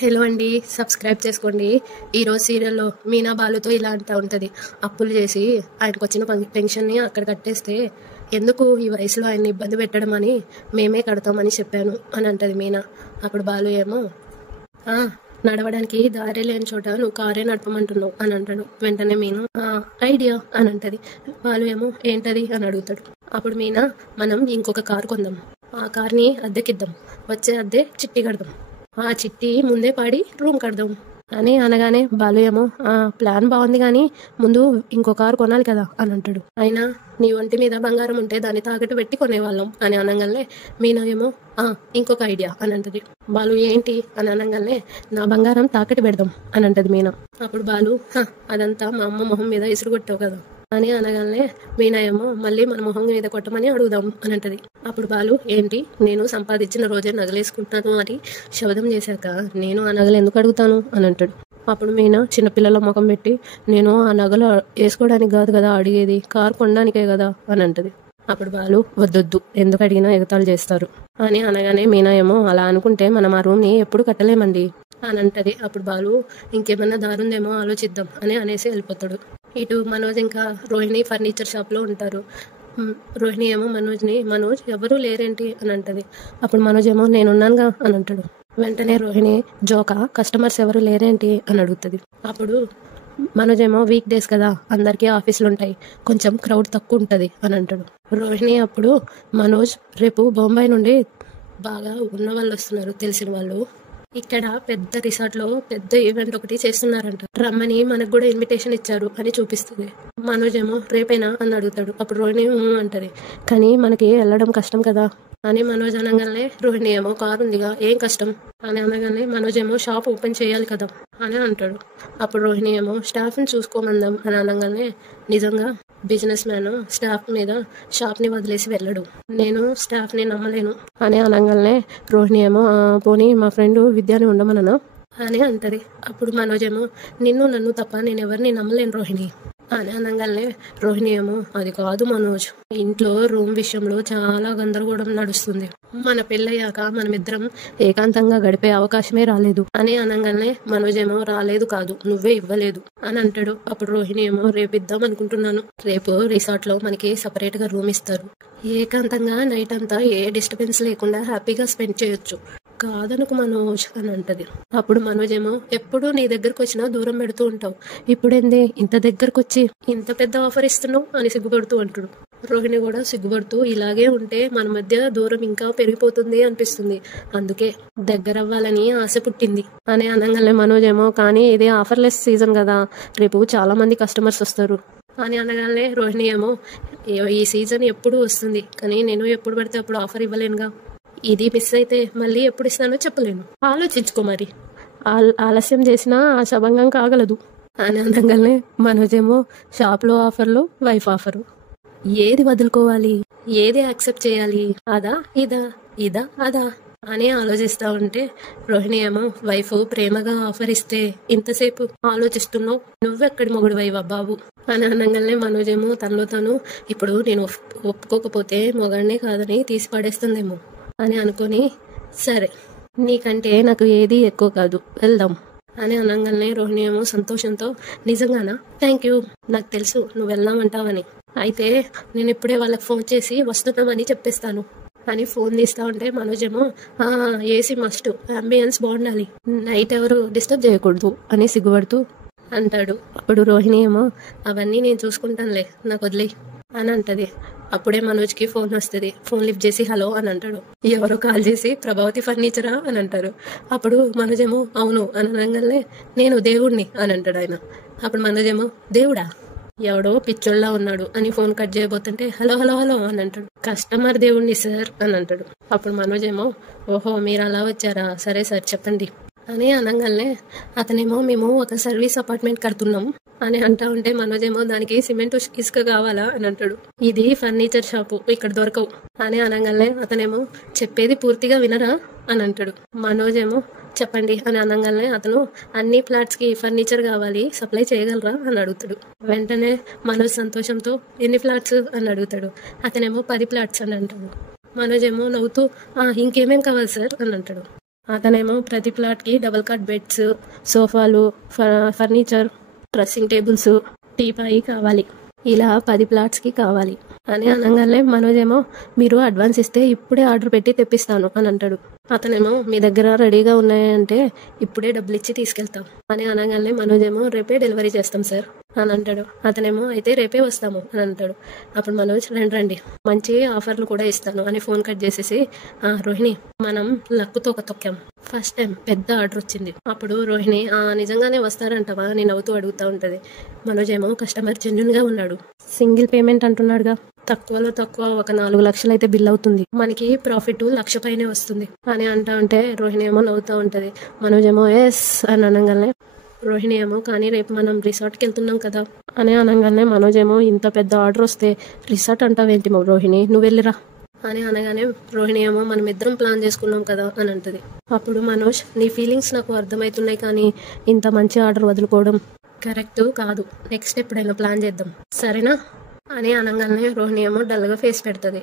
Hello అండి, subscribe చేసుకోండి. ఈరోజు సీరియల్లో మీనా బాలుతో ఇలా అంటూ ఉంటుంది. అప్పులు చేసి ఆయనకు వచ్చిన పెన్షన్ని అక్కడ కట్టేస్తే ఎందుకు ఈ వయసులో ఆయన్ని ఇబ్బంది పెట్టడం అని మేమే కడతామని చెప్పాను అని అంటది మీనా. అప్పుడు బాలు ఏమో నడవడానికి దారి లేని చోట నువ్వు కారే నడపమంటున్నావు అని అంటాడు. వెంటనే మీనా ఐడియా అని అంటది. బాలు ఏమో ఏంటది అని అడుగుతాడు. అప్పుడు మీనా మనం ఇంకొక కారు కొందాం, ఆ కార్ని అద్దెకిద్దాం, వచ్చే అద్దె చిట్టి కడదాం, ఆ చిట్టి ముందే పాడి రూమ్ కడదాం అని అనగానే బాలు ఏమో ప్లాన్ బాగుంది కానీ ముందు ఇంకో కారు కొనాలి కదా అని అంటాడు. అయినా నీ ఒంటి మీద బంగారం ఉంటే దాన్ని తాకట్టు పెట్టి కొనేవాళ్ళం అని అనగానే మీనా ఏమో ఇంకొక ఐడియా అని అంటది. బాలు ఏంటి అని అనగానే నా బంగారం తాకట్టు పెడదాం అని అంటది మీనా. అప్పుడు బాలు అదంతా మా అమ్మ మొహం మీద ఇసురు కొట్టావు కదా అని అనగానే మీనా ఏమో మళ్ళీ మన మొహం మీద కొట్టమని అడుగుదాం అని అంటది. అప్పుడు బాలు ఏంటి నేను సంపాదించిన రోజే నగలేసుకుంటాను అని శబదం చేశాక నేను ఆ నగలు ఎందుకు అడుగుతాను అని అంటాడు. అప్పుడు మీనా చిన్నపిల్లల ముఖం పెట్టి నేను ఆ నగలు వేసుకోవడానికి కాదు కదా అడిగేది, కారు కొనడానికే కదా అని అంటది. అప్పుడు బాలు వద్దొద్దు, ఎందుకు అడిగినా ఎగతాళి చేస్తారు అని అనగానే మీనా ఏమో అలా అనుకుంటే మనం ఆ రూమ్ని ఎప్పుడు కట్టలేమండి అని అంటది. అప్పుడు బాలు ఇంకేమన్నా దారుందేమో ఆలోచిద్దాం అని అనేసి వెళ్ళిపోతాడు. ఇటు మనోజ్ ఇంకా రోహిణి ఫర్నిచర్ షాప్లో ఉంటారు. రోహిణి ఏమో మనోజ్ ఎవరూ లేరేంటి అని అంటది. అప్పుడు మనోజ్ ఏమో నేనున్నానుగా అని అంటాడు. వెంటనే రోహిణి జోకా కస్టమర్స్ ఎవరు లేరేంటి అని అడుగుతుంది. అప్పుడు మనోజ్ ఏమో వీక్ డేస్ కదా అందరికీ ఆఫీసులు ఉంటాయి, కొంచెం క్రౌడ్ తక్కువ ఉంటుంది అని అంటాడు. రోహిణి అప్పుడు మనోజ్ రేపు బొంబాయి నుండి బాగా ఉన్న వాళ్ళు వస్తున్నారు, తెలిసిన వాళ్ళు, ఇక్కడ పెద్ద రిసార్ట్లో పెద్ద ఈవెంట్ ఒకటి చేస్తున్నారంట, రమ్మని మనకు కూడా ఇన్విటేషన్ ఇచ్చారు అని చూపిస్తుంది. మనోజ్ ఏమో రేపేనా అని అడుగుతాడు. అప్పుడు రోహిణి అంటది. కానీ మనకి వెళ్ళడం కష్టం కదా అని మనోజ్ అనగానే రోహిణి ఏమో కారు ఉందిగా ఏం కష్టం అని అనగానే మనోజ్ ఏమో షాప్ ఓపెన్ చేయాలి కదా అని అంటాడు. అప్పుడు రోహిణి ఏమో స్టాఫ్ని చూసుకోమందాం అని అనగానే నిజంగా బిజినెస్ మ్యాన్ స్టాఫ్ మీద షాప్ని వదిలేసి వెళ్ళడు, నేను స్టాఫ్ని నమ్మలేను అని అనగానే రోహిణి ఏమో పోనీ మా ఫ్రెండ్ విద్యాని ఉండమననా అని అంటది. అప్పుడు మనోజ్ ఏమో నన్ను తప్ప నేను ఎవరిని నమ్మలేను రోహిణి అని అనగానే రోహిణి ఏమో అది కాదు మనోజ్, ఇంట్లో రూమ్ విషయంలో చాలా గందరగోళం నడుస్తుంది, మన పెళ్ళయ్యాక మనమిద్దరం ఏకాంతంగా గడిపే అవకాశమే రాలేదు అని అనగానే మనోజ్ ఏమో రాలేదు కాదు నువ్వే ఇవ్వలేదు అని అంటాడు. అప్పుడు రోహిణి ఏమో రేపు ఇద్దాం అనుకుంటున్నాను, రేపు రిసార్ట్ లో మనకి సపరేట్ గా రూమ్ ఇస్తారు, ఏకాంతంగా నైట్ అంతా ఏ డిస్టర్బెన్స్ లేకుండా హ్యాపీగా స్పెండ్ చేయొచ్చు, కాదనుకు మనోజ్ అని అంటది. అప్పుడు మనోజ్ ఏమో ఎప్పుడు నీ దగ్గరకు వచ్చినా దూరం పెడుతూ ఉంటావు, ఇప్పుడేంది ఇంత దగ్గరకు వచ్చి ఇంత పెద్ద ఆఫర్ ఇస్తున్నావు అని సిగ్గుపడుతూ అంటాడు. రోహిణి కూడా సిగ్గుపడుతూ ఇలాగే ఉంటే మన మధ్య దూరం ఇంకా పెరిగిపోతుంది అనిపిస్తుంది, అందుకే దగ్గర అవ్వాలని ఆశ పుట్టింది అని అనగానే మనోజ్ ఏమో కానీ ఇది ఆఫర్లెస్ సీజన్ కదా, రేపు చాలా మంది కస్టమర్స్ వస్తారు అని అనగానే రోహిణి ఏమో ఈ సీజన్ ఎప్పుడు వస్తుంది కానీ నేను ఎప్పుడు పడితే అప్పుడు ఆఫర్ ఇవ్వలేనుగా, ఇది మిస్ అయితే మళ్ళీ ఎప్పుడు ఇస్తానో చెప్పలేను, ఆలోచించుకో మరి, ఆలస్యం చేసినా ఆ శభంగం కాగలదు అని అనగానే మనోజ్ ఏమో షాప్లో ఆఫర్లు వైఫ్ ఆఫరు, ఏది వదులుకోవాలి ఏది యాక్సెప్ట్ చేయాలి, అదా ఇదా అదా అని ఆలోచిస్తా ఉంటే రోహిణి ఏమో వైఫ్ ప్రేమగా ఆఫర్ ఇస్తే ఇంతసేపు ఆలోచిస్తున్నావు, నువ్వెక్కడి మొగుడు వైవా బాబు అని అనగానే మనోజ్ ఏమో తనలో తాను ఇప్పుడు నేను ఒప్పుకోకపోతే మొగాడినే కాదని తీసి పడేస్తుందేమో అని అనుకొని సరే నీకంటే నాకు ఏది ఎక్కువ కాదు వెళ్దాం అని అనగానే రోహిణి ఏమో సంతోషంతో నిజంగానా, థ్యాంక్ యూ, నాకు తెలుసు నువ్వు వెళ్దామంటావని, అయితే నేను ఇప్పుడే వాళ్ళకి ఫోన్ చేసి వస్తున్నామని చెప్పేస్తాను అని ఫోన్ తీస్తా ఉంటే మనోజ్ ఏమో ఏసీ మస్ట్, అంబియన్స్ బాగుండాలి, నైట్ ఎవరు డిస్టర్బ్ చేయకూడదు అని సిగ్గుపడుతూ అంటాడు. అప్పుడు రోహిణి ఏమో అవన్నీ నేను చూసుకుంటానులే నాకు వదిలేయి అని అంటది. అప్పుడే మనోజ్కి ఫోన్ వస్తుంది. ఫోన్ లిఫ్ట్ చేసి హలో అని అంటాడు. ఎవరో కాల్ చేసి ప్రభావతి ఫర్నిచరా అని అంటారు. అప్పుడు మనోజ్ ఏమో అవును అని అనగానే నేను దేవుడిని అని అంటాడు ఆయన. అప్పుడు మనోజ్ ఏమో దేవుడా, ఎవడో పిచ్చోళ్ళ ఉన్నాడు అని ఫోన్ కట్ చేయబోతుంటే హలో హలో హలో అని అంటాడు. కస్టమర్ దేవుడిని సార్ అని అంటాడు. అప్పుడు మనోజ్ ఏమో ఓహో మీరు అలా వచ్చారా, సరే సార్ చెప్పండి అని అనగానే అతనేమో మేము ఒక సర్వీస్ అపార్ట్మెంట్ కడుతున్నాం అని అంటా ఉంటే మనోజ్ ఏమో దానికి సిమెంట్ ఇసుక కావాలా అని అంటాడు. ఇది ఫర్నిచర్ షాపు, ఇక్కడ దొరకవు అని అనగానే అతనేమో చెప్పేది పూర్తిగా వినరా అని అంటాడు. మనోజ్ ఏమో చెప్పండి అని అనగానే అతను అన్ని ఫ్లాట్స్ కి ఫర్నిచర్ కావాలి, సప్లై చేయగలరా అని అడుగుతాడు. వెంటనే మనోజ్ సంతోషంతో ఎన్ని ఫ్లాట్స్ అని అడుగుతాడు. అతనేమో 10 ఫ్లాట్స్ అని అంటాడు. మనోజ్ ఏమో నవ్వుతూ ఇంకేమేం కావాలి సార్ అని అంటాడు. అతనేమో ప్రతి ప్లాట్కి డబుల్ కాట్ బెడ్స్, సోఫాలు, ఫర్నిచర్, డ్రెస్సింగ్ టేబుల్స్, టీపాయి కావాలి, ఇలా 10 ప్లాట్స్కి కావాలి అని అనగానే మనోజ్ ఏమో మీరు అడ్వాన్స్ ఇస్తే ఇప్పుడే ఆర్డర్ పెట్టి తెప్పిస్తాను అని అంటాడు. అతనేమో మీ దగ్గర రెడీగా ఉన్నాయంటే ఇప్పుడే డబ్బులు ఇచ్చి తీసుకెళ్తాం అని అనగానే మనోజ్ ఏమో రేపే డెలివరీ చేస్తాం సార్ అని అంటాడు. అతనేమో అయితే రేపే వస్తాము అని అంటాడు. అప్పుడు మనోజ్ రండి మంచి ఆఫర్లు కూడా ఇస్తాను అని ఫోన్ కట్ చేసేసి రోహిణి మనం లక్కుతో ఒక తొక్కాం, ఫస్ట్ టైం పెద్ద ఆర్డర్ వచ్చింది. అప్పుడు రోహిణి నిజంగానే వస్తారంటవా అని నవ్వుతూ అడుగుతూ ఉంటది. మనోజ్ ఏమో కస్టమర్ జెన్యున్ గా ఉన్నాడు, సింగిల్ పేమెంట్ అంటున్నాడుగా, తక్కువలో తక్కువ ఒక 4 లక్షలు అయితే బిల్ అవుతుంది, మనకి ప్రాఫిట్ 1,00,000 పైనే వస్తుంది అని అంటా ఉంటే రోహిణి ఏమో నవ్వుతూ ఉంటది. మనోజ్ ఏమో ఎస్ అని అనగానే రోహిణి ఏమో కానీ రేపు మనం రిసార్ట్కి వెళ్తున్నాం కదా అని అనగానే మనోజ్ ఏమో ఇంత పెద్ద ఆర్డర్ వస్తే రిసార్ట్ అంటావేంటి రోహిణి, నువ్వు వెళ్ళిరా అని అనగానే రోహిణి ఏమో మనం ఇద్దరం ప్లాన్ చేసుకున్నాం కదా అని అంటది. అప్పుడు మనోజ్ నీ ఫీలింగ్స్ నాకు అర్థమవుతున్నాయి కానీ ఇంత మంచి ఆర్డర్ వదులుకోవడం కరెక్ట్ కాదు, నెక్స్ట్ ఎప్పుడైనా ప్లాన్ చేద్దాం సరేనా అని అనగానే రోహిణి ఏమో డల్గా ఫేస్ పెడుతుంది.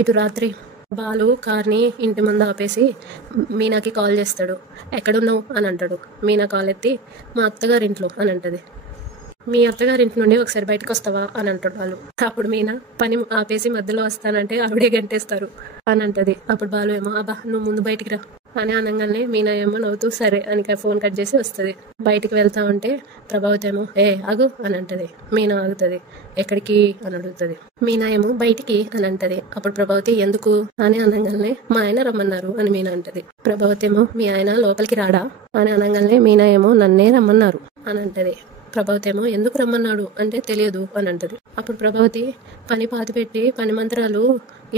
ఇటు రాత్రి బాలు కార్ని ఇంటి ముందు ఆపేసి మీనాకి కాల్ చేస్తాడు. ఎక్కడున్నావు అని అంటాడు. మీనా కాల్ ఎత్తి మా అత్తగారింట్లో అని అంటది. మీ అత్తగారింటి నుండి ఒకసారి బయటకు వస్తావా అని అంటాడు బాలు. అప్పుడు మీనా పని ఆపేసి మధ్యలో వస్తానంటే ఆవిడే గంటేస్తారు అని అంటది. అప్పుడు బాలు ఏమో నువ్వు ముందు బయటికి రా అని అనగానే మీనా ఏమో నవ్వుతూ సరే అని ఫోన్ కట్ చేసి వస్తుంది. బయటికి వెళ్తా ఉంటే ప్రభావతి ఏమో ఆగు అని అంటది. మీనా ఆగుతుంది. ఎక్కడికి అని అడుగుతుంది. మీనా ఏమో బయటికి అని అంటది. అప్పుడు ప్రభావతి ఎందుకు అని అనగానే మా ఆయన రమ్మన్నారు అని మీనా అంటది. ప్రభావతి ఏమో మీ ఆయన లోపలికి రాడా అని అనగానే మీనా ఏమో నన్నే రమ్మన్నారు అని అంటది. ప్రభావతి ఏమో ఎందుకు రమ్మన్నాడు అంటే తెలియదు అని అంటది. అప్పుడు ప్రభావతి పని పాతి పెట్టి పని మంత్రాలు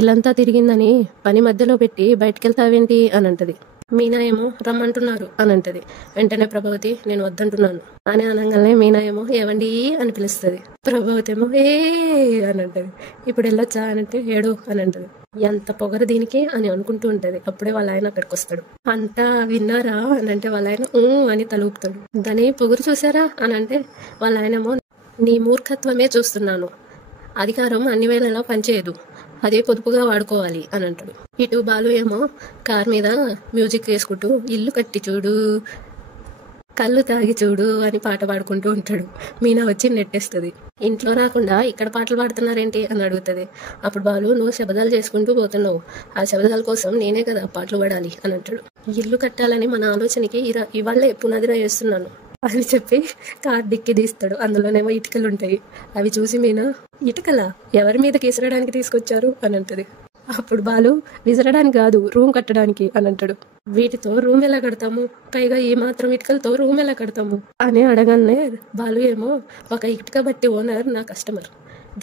ఇల్లంతా తిరిగిందని పని మధ్యలో పెట్టి బయటకెళ్తావేంటి అని అంటది. మీనా ఏమో రమ్మంటున్నారు అని అంటది. వెంటనే ప్రభావతి నేను వద్దంటున్నాను అని అనగానే మీనా ఏమో ఏవండి అని పిలుస్తుంది. ప్రభావతి ఏమో అని అంటది. ఇప్పుడు వెళ్ళొచ్చా అని అంటే ఏడు అని అంటది. ఎంత పొగరు దీనికి అని అనుకుంటూ ఉంటది. అప్పుడే వాళ్ళ ఆయన అక్కడికి వస్తాడు. అంతా విన్నారా అని అంటే వాళ్ళ ఆయన అని తలూపుతాడు. దాని పొగరు చూసారా అని అంటే వాళ్ళ ఆయనేమో నీ మూర్ఖత్వమే చూస్తున్నాను, అధికారం అన్ని వేళలా పనిచేయదు, అదే పొదుపుగా వాడుకోవాలి అని అంటాడు. ఇటు బాలు ఏమో కార్ మీద మ్యూజిక్ వేసుకుంటూ ఇల్లు కట్టి చూడు కళ్ళు తాగి చూడు అని పాట పాడుకుంటూ ఉంటాడు. మీనా వచ్చి నెట్టేస్తుంది. ఇంట్లో రాకుండా ఇక్కడ పాటలు పాడుతున్నారేంటి అని అడుగుతుంది. అప్పుడు బాలు నువ్వు శబదాలు చేసుకుంటూ పోతున్నావు, ఆ శబదాల కోసం నేనే కదా పాటలు పాడాలి అని అంటాడు. ఇల్లు కట్టాలని మన ఆలోచనకి ఇవాళ్ళే పునాదిరా వేస్తున్నాను అని చెప్పి కార్ డిక్కి తీస్తాడు. అందులోనేమో ఇటుకలు ఉంటాయి. అవి చూసి మీనా ఇటుకలా ఎవరి మీద విసరడానికి తీసుకొచ్చారు అని అంటది. అప్పుడు బాలు విసరడానికి కాదు రూమ్ కట్టడానికి అని అంటాడు. వీటితో రూమ్ ఎలా కడతాము, పైగా ఈ మాత్రం ఇటుకలతో రూమ్ ఎలా కడతాము అని అడగానే బాలు ఏమో ఒక ఇటుక బట్టి ఓనర్ నా కస్టమర్,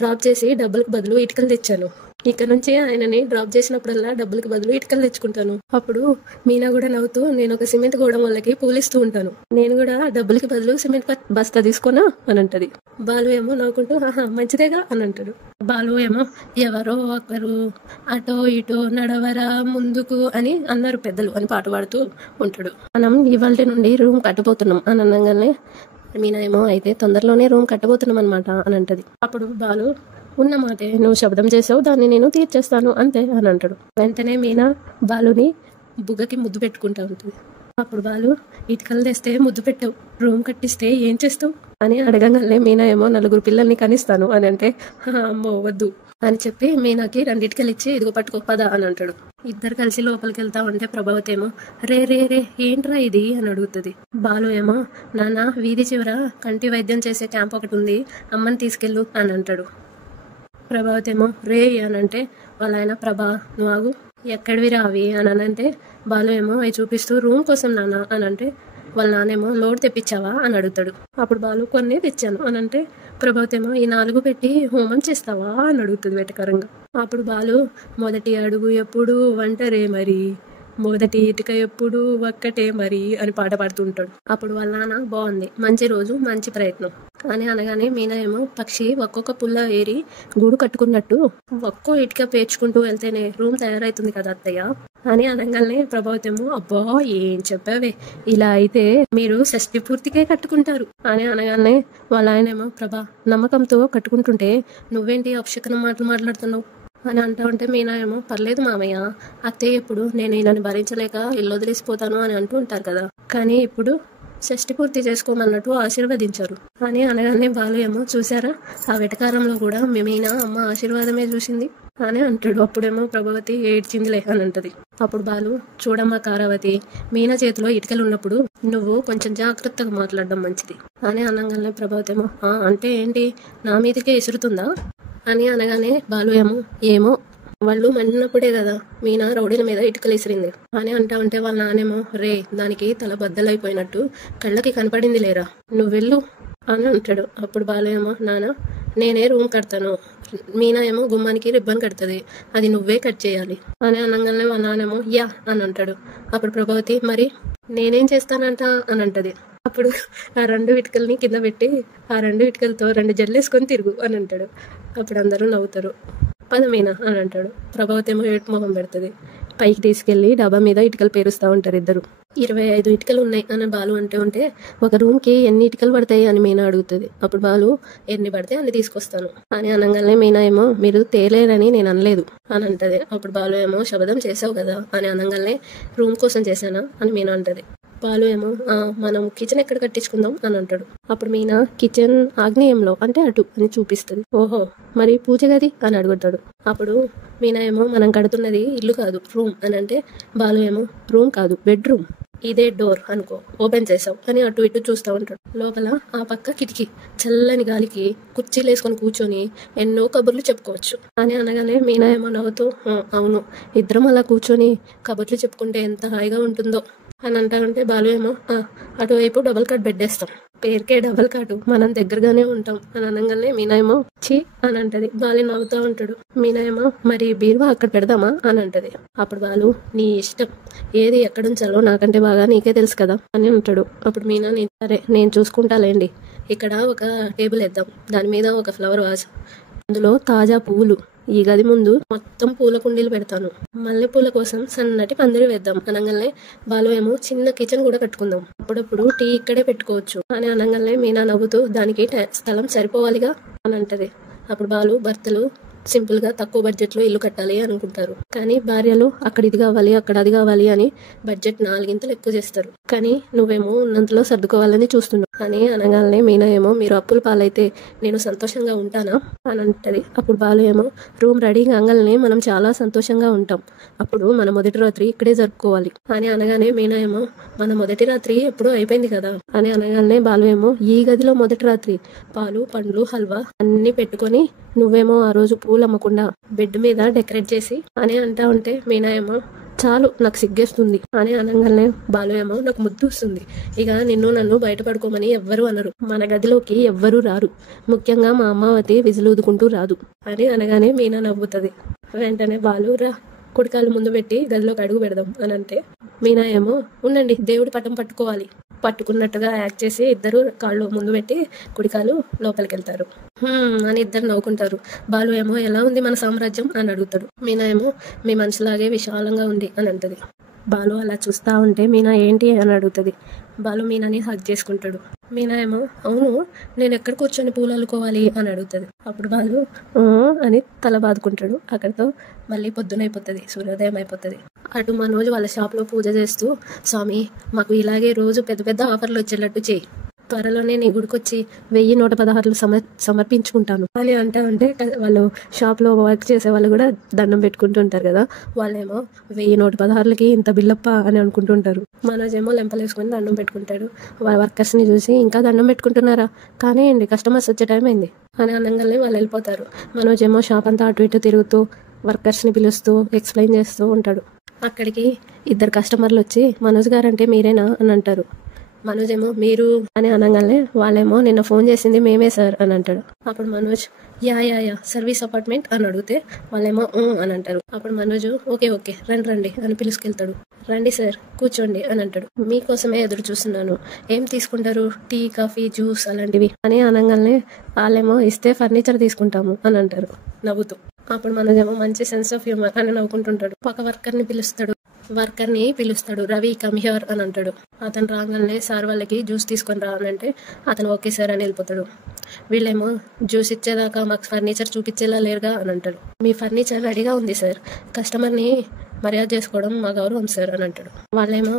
డ్రాప్ చేసి డబ్బులకు బదులు ఇటుకలు తెచ్చాను, ఇక్కడ నుంచి ఆయనని డ్రాప్ చేసినప్పుడల్లా డబ్బులకు బదులు ఇటుకలు తెచ్చుకుంటాను. అప్పుడు మీనా కూడా నవ్వుతూ నేను ఒక సిమెంట్ గోడం వాళ్ళకి పూలిస్తూ ఉంటాను, నేను కూడా డబ్బులకి బదులు సిమెంట్ బస్తా తీసుకోనా అని అంటది. బాలు ఏమో నవ్వుకుంటూ మంచిదేగా అని అంటాడు. బాలు ఏమో ఎవరో ఒకరు అటో ఇటో నడవరా ముందుకు అని అన్నారు పెద్దలు అని పాట పాడుతూ ఉంటాడు. మనం ఇవాళ నుండి రూమ్ కట్టబోతున్నాం అని అనగానే మీనా ఏమో అయితే తొందరలోనే రూమ్ కట్టబోతున్నాం అనమాట అని అంటది. అప్పుడు బాలు ఉన్న మాటే నువ్వు శబ్దం చేసావు, దాన్ని నేను తీర్చేస్తాను అంతే అని అంటాడు. వెంటనే మీనా బాలుని బుగ్గకి ముద్దు పెట్టుకుంటా ఉంటుంది. అప్పుడు బాలు ఇటుకలు తెస్తే ముద్దు పెట్టావు, రూమ్ కట్టిస్తే ఏం చేస్తావు అని అడగగానే మీనా ఏమో 4 పిల్లల్ని కనిస్తాను అని అంటే అమ్మో వద్దు అని చెప్పి మీనాకి 2 ఇటుకలు ఇచ్చి ఇదిగో పట్టుకో పదా అని అంటాడు. ఇద్దరు కలిసి లోపలికి వెళ్తా ఉంటే ప్రభావతి ఏమో రే ఏంట్రా ఇది అని అడుగుతుంది. బాలు ఏమో నాన్న వీధి చివర కంటి వైద్యం చేసే క్యాంప్ ఒకటి ఉంది, అమ్మని తీసుకెళ్ళు అని అంటాడు. ప్రభావతి ఏమో రే అని అంటే వాళ్ళ ఆయన ప్రభా నువ్వు ఆగు ఎక్కడివి రావి అని అంటే బాలు ఏమో అవి చూపిస్తూ రూమ్ కోసం నాన్న అని అంటే వాళ్ళ నానేమో లోడ్ తెప్పించావా అని అడుగుతాడు. అప్పుడు బాలు కొన్ని తెచ్చాను అని అంటే ప్రభావతి ఏమో ఈ 4 పెట్టి హోమం చేస్తావా అని అడుగుతుంది వెటకరంగా. అప్పుడు బాలు మొదటి అడుగు ఎప్పుడు వంటరే మరి, మొదటి ఇటుక ఎప్పుడు ఒక్కటే మరి అని పాట పాడుతూ ఉంటాడు. అప్పుడు వాళ్ళ నాన్న బాగుంది, మంచి రోజు మంచి ప్రయత్నం అని అనగానే మీనా ఏమో పక్షి ఒక్కొక్క పుల్ల ఏరి గూడు కట్టుకున్నట్టు ఒక్కో ఇటుక పేర్చుకుంటూ వెళ్తేనే రూమ్ తయారైతుంది కదా అత్తయ్య అని అనగానే ప్రభావతి ఏమో అబ్బా ఏం చెప్పావే, ఇలా అయితే మీరు షష్ఠి పూర్తికే కట్టుకుంటారు అని అనగానే వాళ్ళ ఆయనేమో ప్రభా నమ్మకంతో కట్టుకుంటుంటే నువ్వేంటి అపశకనం మాటలు మాట్లాడుతున్నావు అని అంటా ఉంటే మీనా ఏమో పర్లేదు మామయ్య, అత్తయ్య ఇప్పుడు నేను ఈయనని భరించలేక ఇల్లు వదిలేసిపోతాను అని అంటూ ఉంటారు కదా, కానీ ఇప్పుడు షష్టి పూర్తి చేసుకోమన్నట్టు ఆశీర్వదించారు అని అనగానే బాలు ఏమో చూసారా, ఆ వెటకారంలో కూడా మీనా అమ్మ ఆశీర్వాదమే చూసింది అని అంటాడు. అప్పుడేమో ప్రభావతి ఏడ్చిందిలే అని అంటది. అప్పుడు బాలు, చూడమ్మా కారావతి, మీనా చేతిలో ఇటుకలు ఉన్నప్పుడు నువ్వు కొంచెం జాగ్రత్తగా మాట్లాడడం మంచిది అని అనగానే ప్రభావతి ఏమో అంటే ఏంటి, నా మీదకే ఇసురుతుందా అని అనగానే బాలు ఏమో వాళ్ళు మన్నప్పుడే కదా మీనా రౌడీల మీద ఇటుకలు ఇసిరింది అని అంటా ఉంటే వాళ్ళ నానేమో, రే దానికి తల బద్దలైపోయినట్టు కళ్ళకి కనపడింది లేరా, నువ్వు వెళ్ళు అని అంటాడు. అప్పుడు బాలు ఏమో, నాన్న నేనే రూమ్ కడతాను, మీనా ఏమో గుమ్మానికి రిబ్బన్ కడుతుంది, అది నువ్వే కట్ చేయాలి అని అనగానే వాళ్ళ నానేమో యా అని అంటాడు. అప్పుడు ప్రభావతి, మరి నేనేం చేస్తానంట అని అంటది. అప్పుడు ఆ 2 ఇటుకల్ని కింద పెట్టి ఆ 2 ఇటుకలతో 2 జల్లేసుకొని తిరుగు అని అంటాడు. అప్పుడు అందరూ నవ్వుతారు. పద మీనా అని అంటాడు. ప్రభావతి ఏమో ఏటు మొహం పెడుతుంది. పైకి తీసుకెళ్లి డబ్బా మీద ఇటుకలు పేరుస్తూ ఉంటారు ఇద్దరు. 25 ఇటుకలు ఉన్నాయి అని బాలు ఉంటే ఒక రూమ్కి ఎన్ని ఇటుకలు పడతాయి అని మీనా అడుగుతుంది. అప్పుడు బాలు, ఎన్ని పడితే అన్ని తీసుకొస్తాను అని అనగానే మీనా ఏమో, మీరు తేలేరని నేను అనలేదు అని అంటది. అప్పుడు బాలు ఏమో, శబదం చేసావు కదా అని అనగానే రూమ్ కోసం చేశానా అని మీనా అంటది. బాలు ఏమో, మనం కిచెన్ ఎక్కడ కట్టించుకుందాం అని అంటాడు. అప్పుడు మీనా కిచెన్ ఆగ్నేయంలో అంటే అటు అని చూపిస్తుంది. ఓహో, మరి పూజ గది అని అడుగుతాడు. అప్పుడు మీనా ఏమో, మనం కడుతున్నది ఇల్లు కాదు రూమ్ అని అంటే బాలు ఏమో, రూమ్ కాదు బెడ్రూమ్, ఇదే డోర్ అనుకో, ఓపెన్ చేసావు అని అటు ఇటు చూస్తూ ఉంటాడు. లోపల ఆ పక్క కిటికీ, చల్లని గాలికి కుర్చీలు వేసుకొని కూర్చొని ఎన్నో కబుర్లు చెప్పుకోవచ్చు అని అనగానే మీనా ఏమో నవ్వుతూ, అవును, ఇద్దరం అలా కూర్చొని కబుర్లు చెప్పుకుంటే ఎంత హాయిగా ఉంటుందో అని అంటారంటే బాలు ఏమో, అటువైపు డబుల్ కాట్ బెడ్ వేస్తాం, పేరుకే డబుల్ కాటు, మనం దగ్గరగానే ఉంటాం అని అనగానే మీనా ఏమో చీ అని అంటది. బాలు నవ్వుతూ ఉంటాడు. మీనా ఏమో, మరి బీరువా అక్కడ పెడదామా అని అంటది. అప్పుడు బాలు, నీ ఇష్టం, ఏది ఎక్కడ ఉంచాలో నాకంటే బాగా నీకే తెలుసు కదా అని అంటాడు. అప్పుడు మీనా, సరే నేను చూసుకుంటాలేండి, ఇక్కడ ఒక టేబుల్ వేద్దాం, దాని మీద ఒక ఫ్లవర్ వాజ్, అందులో తాజా పువ్వులు, ఈ గది ముందు మొత్తం పూల కుండీలు పెడతాను, మల్లెపూల కోసం సన్నటి పందిరి వేద్దాం అనగానే బాలు ఏమో, చిన్న కిచెన్ కూడా కట్టుకుందాం, అప్పుడప్పుడు టీ ఇక్కడే పెట్టుకోవచ్చు అని అనగానే మీనా నవ్వుతూ, దానికి స్థలం సరిపోవాలిగా అని అంటది. అప్పుడు బాలు, భర్తలు సింపుల్ గా తక్కువ బడ్జెట్ లో ఇల్లు కట్టాలి అనుకుంటారు, కానీ భార్యలు అక్కడ ఇది కావాలి అక్కడ అది కావాలి అని బడ్జెట్ 4 ఎక్కువ చేస్తారు, కానీ నువ్వేమో ఉన్నంతలో సర్దుకోవాలని చూస్తున్నావు అని అనగానే మీనా ఏమో, మీరు అప్పుల పాలైతే నేను సంతోషంగా ఉంటానా అని అంటది. అప్పుడు బాలు ఏమో, రూమ్ రెడీ కాగానే మనం చాలా సంతోషంగా ఉంటాం, అప్పుడు మన మొదటి రాత్రి ఇక్కడే జరుపుకోవాలి అని అనగానే మీనా ఏమో, మన మొదటి రాత్రి ఎప్పుడూ అయిపోయింది కదా అని అనగానే బాలు ఏమో, ఈ గదిలో మొదటి రాత్రి పాలు పండ్లు హల్వా అన్ని పెట్టుకొని నువ్వేమో ఆ రోజు పూలు అమ్మకుండా బెడ్ మీద డెకరేట్ చేసి అని అంటా ఉంటే మీనా ఏమో, చాలు నాకు సిగ్గేస్తుంది అని అనగానే బాలు ఏమో, నాకు ముద్దు వస్తుంది, ఇక నిన్ను నన్ను బయటపడుకోమని ఎవ్వరూ అనరు, మన గదిలోకి ఎవ్వరూ రారు, ముఖ్యంగా మా అమ్మావతి విజులూదుకుంటూ రాదు అని అనగానే మీనా నవ్వుతుంది. వెంటనే బాలు, రా కుడికాలు ముందు పెట్టి గదిలోకి అడుగు పెడదాం అని అంటే మీనా ఏమో, ఉండండి దేవుడి పటం పట్టుకోవాలి, పట్టుకున్నట్టుగా యాక్ట్ చేసి ఇద్దరు కాళ్ళు ముందు పెట్టి కుడికాలు లోపలికి వెళ్తారు అని ఇద్దరు నవ్వుకుంటారు. బాలు ఏమో, ఎలా ఉంది మన సామ్రాజ్యం అని అడుగుతాడు. మీనా ఏమో, మీ మనసులాగే విశాలంగా ఉంది అని అంటది. బాలు అలా చూస్తూ ఉంటే మీనా ఏంటి అని అడుగుతుంది. బాలు మీనాని హగ్ చేసుకుంటాడు. మీనా ఏమో, అవును నేను ఎక్కడ కూర్చొని పూలు అల్లుకోవాలి అని అడుగుతుంది. అప్పుడు బాలు అని తల బాదుకుంటాడు. అక్కడితో మళ్ళీ పొద్దునైపోతుంది, సూర్యోదయం అయిపోతుంది. అటు మనోజ్ వాళ్ళ షాప్లో పూజ చేస్తూ, స్వామి మాకు ఇలాగే రోజు పెద్ద పెద్ద ఆఫర్లు వచ్చేటట్టు చేయి, త్వరలోనే నీ గుడికొచ్చి 1116 సమర్పించుకుంటాను అని అంటే వాళ్ళు షాప్లో వర్క్ చేసే వాళ్ళు కూడా దండం పెట్టుకుంటూ ఉంటారు కదా, వాళ్ళేమో 1116కి ఇంత బిల్లప్ప అని అనుకుంటుంటారు. మనోజ్ ఏమో లెంపలేసుకొని దండం పెట్టుకుంటాడు. వాళ్ళ వర్కర్స్ని చూసి, ఇంకా దండం పెట్టుకుంటున్నారా, కానీ కస్టమర్స్ వచ్చే టైం అయింది అని అనగానే వాళ్ళు వెళ్ళిపోతారు. మనోజ్ ఏమో షాప్ అంతా అటు ఇటు తిరుగుతూ వర్కర్స్ని పిలుస్తూ ఎక్స్ప్లెయిన్ చేస్తూ ఉంటాడు. అక్కడికి 2 కస్టమర్లు వచ్చి, మనోజ్ గారు అంటే మీరేనా అని అంటారు. మనోజ్ ఏమో, మీరు అని అనగానే వాళ్ళేమో, నిన్న ఫోన్ చేసింది మేమే సార్ అని అంటాడు. అప్పుడు మనోజ్, యా సర్వీస్ అపార్ట్మెంట్ అని అడిగితే వాళ్ళేమో అని అంటారు. అప్పుడు మనోజ్, ఓకే రండి అని పిలుచుకెళ్తాడు. రండి సార్ కూర్చోండి అని అంటాడు. మీకోసమే ఎదురు చూస్తున్నాను, ఏం తీసుకుంటారు, టీ కాఫీ జ్యూస్ అలాంటివి అని అనగానే వాళ్ళేమో, ఇస్తే ఫర్నిచర్ తీసుకుంటాము అని అంటారు నవ్వుతూ. అప్పుడు మనోజ్ ఏమో, మంచి సెన్స్ ఆఫ్ హ్యూమర్ అని నవ్వుకుంటుంటాడు. ఒక వర్కర్ని పిలుస్తాడు. వర్కర్ని పిలుస్తాడు. రవి కమ్ హియర్ అని అంటాడు. అతను రాగానే సార్ వాళ్ళకి జ్యూస్ తీసుకొని రా అని అంటే అతను ఓకే సార్ అని వెళ్ళిపోతాడు. వీళ్ళేమో జ్యూస్ ఇచ్చేదాకా మాకు ఫర్నిచర్ చూపించేలా లేరుగా అని అంటాడు. మీ ఫర్నిచర్ రెడీగా ఉంది సార్, కస్టమర్ని మర్యాద చేసుకోవడం మా గౌరవం సార్ అని అంటాడు. వాళ్ళేమో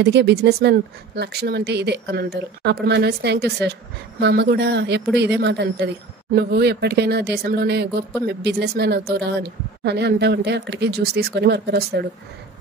ఎదిగే బిజినెస్ మ్యాన్ లక్షణం అంటే ఇదే అని అంటారు. అప్పుడు మనోజ్ థ్యాంక్ యూ సార్, మా అమ్మ కూడా ఎప్పుడు ఇదే మాట అంటది, నువ్వు ఎప్పటికైనా దేశంలోనే గొప్ప బిజినెస్ మ్యాన్ అవుతావురా అని అంటా ఉంటే అక్కడికి జ్యూస్ తీసుకొని వర్కర్ వస్తాడు.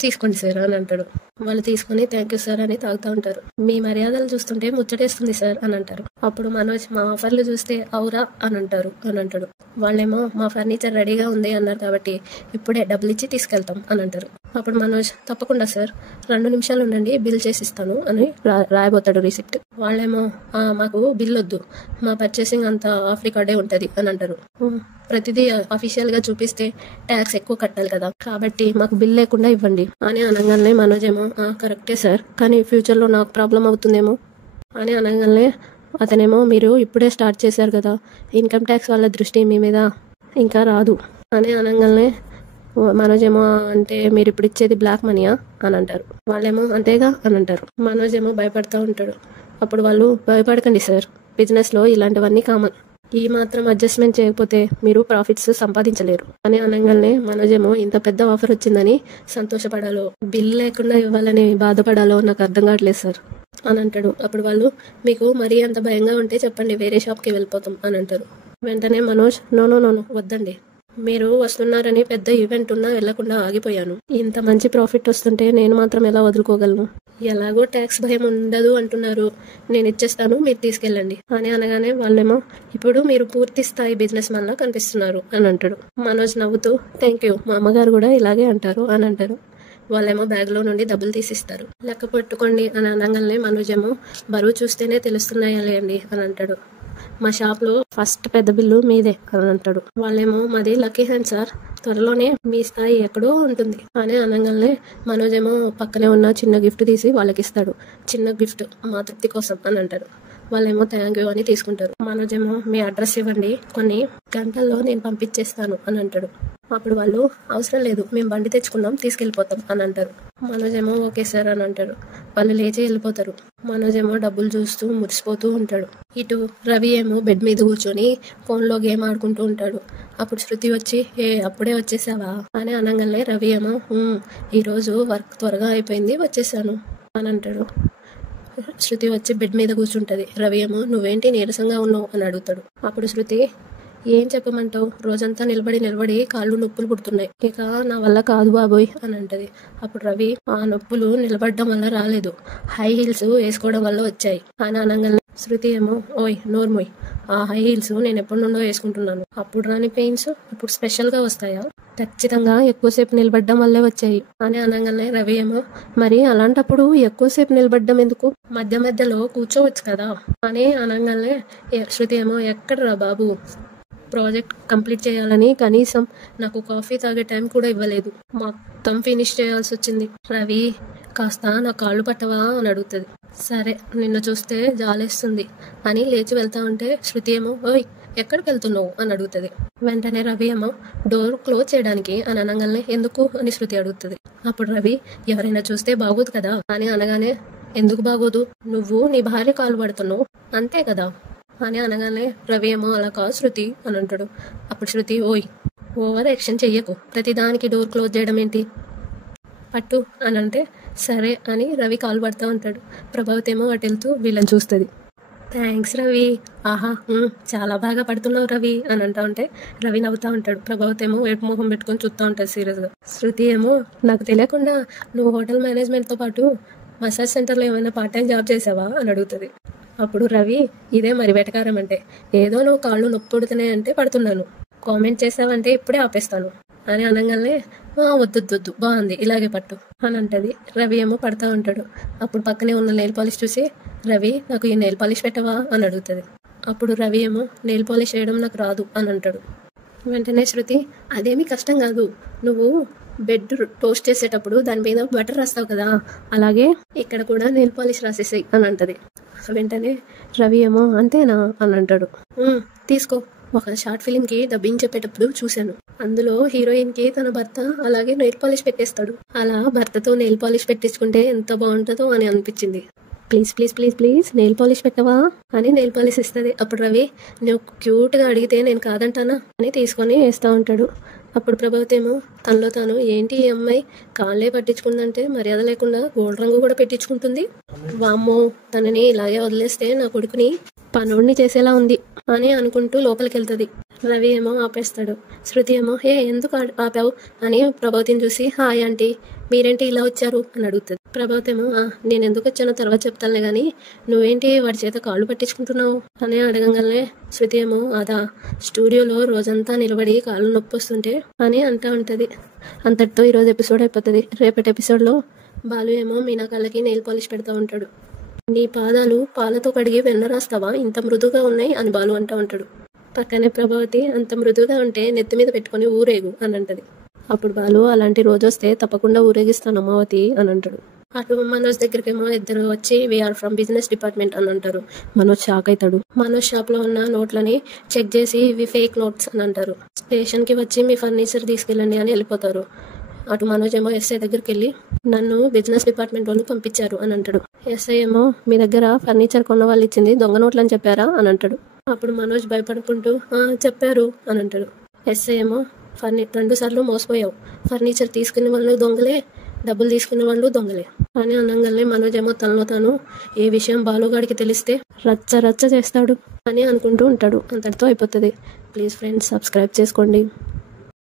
తీసుకోండి సార్ అని అంటాడు. వాళ్ళు తీసుకొని థ్యాంక్ యూ సార్ అని తాగుతూ ఉంటారు. మీ మర్యాదలు చూస్తుంటే ముచ్చటేస్తుంది సార్ అని అంటారు. అప్పుడు మనోజ్ మా ఆఫర్లు చూస్తే అవురా అని అంటాడు. వాళ్ళేమో మా ఫర్నిచర్ రెడీగా ఉంది అన్నారు కాబట్టి ఇప్పుడే డబ్బులు ఇచ్చి తీసుకెళ్తాం అని అంటారు. అప్పుడు మనోజ్ తప్పకుండా సార్ 2 నిమిషాలు ఉండండి, బిల్ చేసి ఇస్తాను అని రాయబోతాడు రిసిప్ట్. వాళ్ళేమో మాకు బిల్ వద్దు, మా పర్చేసింగ్ అంతా ఆఫ్ రికార్డే ఉంటది అని అంటారు. ప్రతిదీ అఫీషియల్ గా చూపిస్తే ట్యాక్స్ ఎక్కువ కట్టాలి కదా, కాబట్టి మాకు బిల్ లేకుండా ఇవ్వండి అని అనగానే మనోజ్ ఏమో కరెక్టే సార్, కానీ ఫ్యూచర్ లో నాకు ప్రాబ్లం అవుతుందేమో అని అనగానే అతనేమో మీరు ఇప్పుడే స్టార్ట్ చేశారు కదా, ఇన్కమ్ ట్యాక్స్ వాళ్ళ దృష్టి మీ మీద ఇంకా రాదు అని అనగానే మనోజ్ ఏమో అంటే మీరు ఇప్పుడు ఇచ్చేది బ్లాక్ మనీయా అని అంటారు. వాళ్ళేమో అంతేగా అని అంటారు. మనోజ్ ఏమో భయపడతా ఉంటాడు. అప్పుడు వాళ్ళు భయపడకండి సార్, బిజినెస్ లో ఇలాంటివన్నీ కామన్, ఈ మాత్రం అడ్జస్ట్మెంట్ చేయకపోతే మీరు ప్రాఫిట్స్ సంపాదించలేరు అని అనగానే మనోజ్ ఏమో ఇంత పెద్ద ఆఫర్ వచ్చిందని సంతోషపడాలో బిల్ లేకుండా ఇవ్వాలని బాధపడాలో నాకు అర్థం కావట్లేదు సార్ అని అంటాడు. అప్పుడు వాళ్ళు మీకు మరీ అంత భయంగా ఉంటే చెప్పండి, వేరే షాప్కి వెళ్ళిపోతాం అని అంటారు. వెంటనే మనోజ్ నో వద్దండి, మీరు వస్తున్నారని పెద్ద ఈవెంట్ ఉన్నా వెళ్లకుండా ఆగిపోయాను, ఇంత మంచి ప్రాఫిట్ వస్తుంటే నేను మాత్రం ఎలా వదులుకోగలను, ఎలాగో ట్యాక్స్ భయం ఉండదు అంటున్నారు, నేను ఇచ్చేస్తాను, మీరు తీసుకెళ్ళండి అని అనగానే వాళ్ళేమో ఇప్పుడు మీరు పూర్తి స్థాయి బిజినెస్ మ్యాన్ లా కనిపిస్తున్నారు అని అంటాడు. మనోజ్ నవ్వుతూ థ్యాంక్ యూ, మా అమ్మగారు కూడా ఇలాగే అంటారు అని అంటారు. వాళ్ళేమో బ్యాగ్ లో నుండి డబ్బులు తీసిస్తారు. లెక్క పెట్టుకోండి అని అనగానే మనోజ్ ఏమో బరువు చూస్తేనే తెలుస్తున్నాయాలే అండి అని అంటాడు. మా షాప్ లో ఫస్ట్ పెద్ద బిల్లు మీదే అని అంటాడు. వాళ్ళేమో మాది లక్కీ హ్యాండ్ సార్, త్వరలోనే మీ స్థాయి ఎక్కడో ఉంటుంది అని అనగానే మనోజ్ ఏమో పక్కనే ఉన్న చిన్న గిఫ్ట్ తీసి వాళ్ళకి ఇస్తాడు. చిన్న గిఫ్ట్ మా తృప్తి కోసం అని అంటాడు. వాళ్ళేమో థ్యాంక్ యూ అని తీసుకుంటారు. మనోజ్ ఏమో మీ అడ్రస్ ఇవ్వండి, కొన్ని గంటల్లో నేను పంపించేస్తాను అని అంటాడు. అప్పుడు వాళ్ళు అవసరం లేదు, మేము బండి తెచ్చుకున్నాం, తీసుకెళ్ళిపోతాం అని అంటారు. మనోజ్ ఏమో ఓకే సార్ అని అంటారు. వాళ్ళు లేచి వెళ్ళిపోతారు. మనోజ్ ఏమో డబ్బులు చూస్తూ మురిసిపోతూ ఉంటాడు. ఇటు రవి ఏమో బెడ్ మీద కూర్చొని ఫోన్లో గేమ్ ఆడుకుంటూ ఉంటాడు. అప్పుడు శృతి వచ్చి అప్పుడే వచ్చేసావా అని అనగానే రవి ఏమో ఈరోజు వర్క్ త్వరగా అయిపోయింది, వచ్చేసాను అని అంటాడు. శృతి వచ్చి బెడ్ మీద కూర్చుంటది. రవి ఏమో నువ్వేంటి నీరసంగా ఉన్నావు అని అడుగుతాడు. అప్పుడు శృతి ఏం చెప్పమంటావు, రోజంతా నిలబడి కాళ్ళు నొప్పులు పుడుతున్నాయి, ఇక నా వల్ల కాదు బాబోయ్ అని అంటది. అప్పుడు రవి ఆ నొప్పులు నిలబడడం వల్ల రాలేదు, హై హీల్స్ వేసుకోవడం వల్ల వచ్చాయి అని అనగానే శృతి ఏమో ఓయ్ నోర్మోయ్, ఆ హై హీల్స్ నేను ఎప్పటి నుండో వేసుకుంటున్నాను, అప్పుడు రాని పెయిన్స్ ఇప్పుడు స్పెషల్ గా వస్తాయా, ఖచ్చితంగా ఎక్కువసేపు నిలబడడం వల్లే వచ్చాయి అని అనగానే రవి ఏమో మరి అలాంటప్పుడు ఎక్కువసేపు నిలబడడం ఎందుకు, మధ్య మధ్యలో కూర్చోవచ్చు కదా అని అనగానే శృతి ఏమో ఎక్కడరా బాబు, ప్రాజెక్ట్ కంప్లీట్ చేయాలని కనీసం నాకు కాఫీ తాగే టైం కూడా ఇవ్వలేదు, మొత్తం ఫినిష్ చేయాల్సి వచ్చింది, రవి కాస్త నా కాళ్ళు పట్టవా అని అడుగుతుంది. సరే నిన్ను చూస్తే జాలేస్తుంది అని లేచి వెళ్తా ఉంటే శృతి ఏమో ఓయ్ ఎక్కడికి వెళ్తున్నావు అని అడుగుతుంది. వెంటనే రవి ఏమో డోర్ క్లోజ్ చేయడానికి అని అనగానే ఎందుకు అని శృతి అడుగుతుంది. అప్పుడు రవి ఎవరైనా చూస్తే బాగోదు కదా అని అనగానే ఎందుకు బాగోదు, నువ్వు నీ భార్య కాలు పడుతున్నావు అంతే కదా అని అనగానే రవి ఏమో అలా కాదు శృతి అని అంటాడు. అప్పుడు శృతి ఓయ్ ఓవర్ యాక్షన్ చెయ్యకు, ప్రతిదానికి డోర్ క్లోజ్ చేయడం ఏంటి, పట్టు అని అంటే సరే అని రవి కాలు పడుతూ ఉంటాడు. ప్రభావతి ఏమో అటు వెళ్తూ వీళ్ళని చూస్తుంది. థ్యాంక్స్ రవి, ఆహా చాలా బాగా పడుతున్నావు రవి అని అంటా ఉంటే రవి నవ్వుతూ ఉంటాడు. ప్రభావతి ఏమో ఏపు మొహం పెట్టుకొని చూస్తూ ఉంటుంది సీరియస్గా. శృతి ఏమో నాకు తెలియకుండా నువ్వు హోటల్ మేనేజ్మెంట్తో పాటు మసాజ్ సెంటర్లో ఏమైనా పార్ట్ టైం జాబ్ చేసావా అని అడుగుతుంది. అప్పుడు రవి ఇదే మరి వెటకారం అంటే, ఏదో నువ్వు కాళ్ళు నొప్పి పుడుతున్నాయి అంటే పడుతున్నాను, కామెంట్ చేసావంటే ఇప్పుడే ఆపేస్తాను అని అనగానే వద్దు బాగుంది ఇలాగే పట్టు అని అంటది. రవి ఏమో పడతా ఉంటాడు. అప్పుడు పక్కనే ఉన్న నెయిల్ పాలిష్ చూసి రవి నాకు ఈ నెయిల్ పాలిష్ పెట్టవా అని అడుగుతుంది. అప్పుడు రవి ఏమో నెయిల్ పాలిష్ వేయడం నాకు రాదు అని అంటాడు. వెంటనే శృతి అదేమీ కష్టం కాదు, నువ్వు బెడ్ టోస్ట్ చేసేటప్పుడు దాని మీద బటర్ రాస్తావు కదా, అలాగే ఇక్కడ కూడా నెయిల్ పాలిష్ రాసేసాయి అని అంటది. వెంటనే రవి ఏమో అంతేనా అని అంటాడు. తీసుకో ఒక షార్ట్ ఫిలింకి డబ్బింగ్ చెప్పేటప్పుడు చూశాను. అందులో హీరోయిన్కి తన భర్త అలాగే నెయిల్ పాలిష్ పెట్టేస్తాడు. అలా భర్తతో నెయిల్ పాలిష్ పెట్టించుకుంటే ఎంత బాగుంటుందో అని అనిపించింది. Please please please please nail polish పెట్టవా అని నెయిల్ పాలిష్ ఇస్తుంది. అప్పుడు రవి నువ్వు క్యూట్గా అడిగితే నేను కాదంటానా అని తీసుకొని వేస్తూ ఉంటాడు. అప్పుడు ప్రభావతి ఏమో తనలో తాను ఏంటి ఈ అమ్మాయి కాళ్ళే పట్టించుకుందంటే మర్యాద లేకుండా గోల్డ్ రంగు కూడా పెట్టించుకుంటుంది, వామ్మో తనని ఇలాగే వదిలేస్తే నా కొడుకుని పనుడిని చేసేలా ఉంది అని అనుకుంటూ లోపలికి వెళ్తుంది. రవి ఏమో ఆపేస్తాడు. శృతి ఏమో ఎందుకు ఆపావు అని ప్రభావతిని చూసి హాయ్ ఆంటీ మీరేంటి ఇలా వచ్చారు అని అడుగుతుంది. ప్రభావతి ఏమో నేను ఎందుకు వచ్చానో తర్వాత చెప్తానులే కానీ నువ్వేంటి వాడి చేత కాళ్ళు పట్టించుకుంటున్నావు అని అడగంగానే శృతి ఏమో అదా స్టూడియోలో రోజంతా నిలబడి కాళ్ళు నొప్పి వస్తుంటే అని అంటూ ఉంటుంది. అంతటితో ఈరోజు ఎపిసోడ్ అయిపోతుంది. రేపటి ఎపిసోడ్లో బాలు ఏమో మీనా కళ్ళకి నెయిల్ పాలిష్ పెడతా ఉంటాడు. నీ పాదాలు పాలతో కడిగి వెన్న రాస్తావా ఇంత మృదువుగా ఉన్నాయి అని బాలు అంటూ ఉంటాడు. పక్కనే ప్రభావతి అంత మృదువుగా ఉంటే నెత్తి మీద పెట్టుకొని ఊరేగు అని అంటది. అప్పుడు బాలు అలాంటి రోజు వస్తే తప్పకుండా ఊరేగిస్తాను అమ్మావతి అని అంటాడు. అటు మనోజ్ దగ్గరికేమో ఇద్దరు వచ్చి వీఆర్ ఫ్రమ్ బిజినెస్ డిపార్ట్మెంట్ అని అంటారు. మనోజ్ షాక్ అవుతాడు. మనోజ్ షాప్లో ఉన్న నోట్లని చెక్ చేసి ఇవి ఫేక్ నోట్స్ అని అంటారు. స్టేషన్కి వచ్చి మీ ఫర్నిచర్ తీసుకెళ్ళండి అని వెళ్ళిపోతారు. అటు మనోజ్ ఏమో ఎస్ఐ దగ్గరికి వెళ్ళి నన్ను బిజినెస్ డిపార్ట్మెంట్ వాళ్ళు పంపించారు అని అంటాడు. ఎస్ఐ ఏమో మీ దగ్గర ఫర్నిచర్ కొన్న వాళ్ళు ఇచ్చింది దొంగ నోట్లు అని చెప్పారా అని అంటాడు. అప్పుడు మనోజ్ భయపడుకుంటూ చెప్పారు అని అంటాడు. ఎస్ఐ ఏమో 2 సార్లు మోసపోయావు, ఫర్నిచర్ తీసుకునే వాళ్ళు దొంగలే, డబ్బులు తీసుకునే వాళ్ళు దొంగలే అని అనగానే మనోజ్ ఏమో తనలో తాను ఏ విషయం బాలుగాడికి తెలిస్తే రచ్చ రచ్చ చేస్తాడు అని అనుకుంటూ ఉంటాడు. అంతటితో అయిపోతుంది. ప్లీజ్ ఫ్రెండ్స్ సబ్స్క్రైబ్ చేసుకోండి.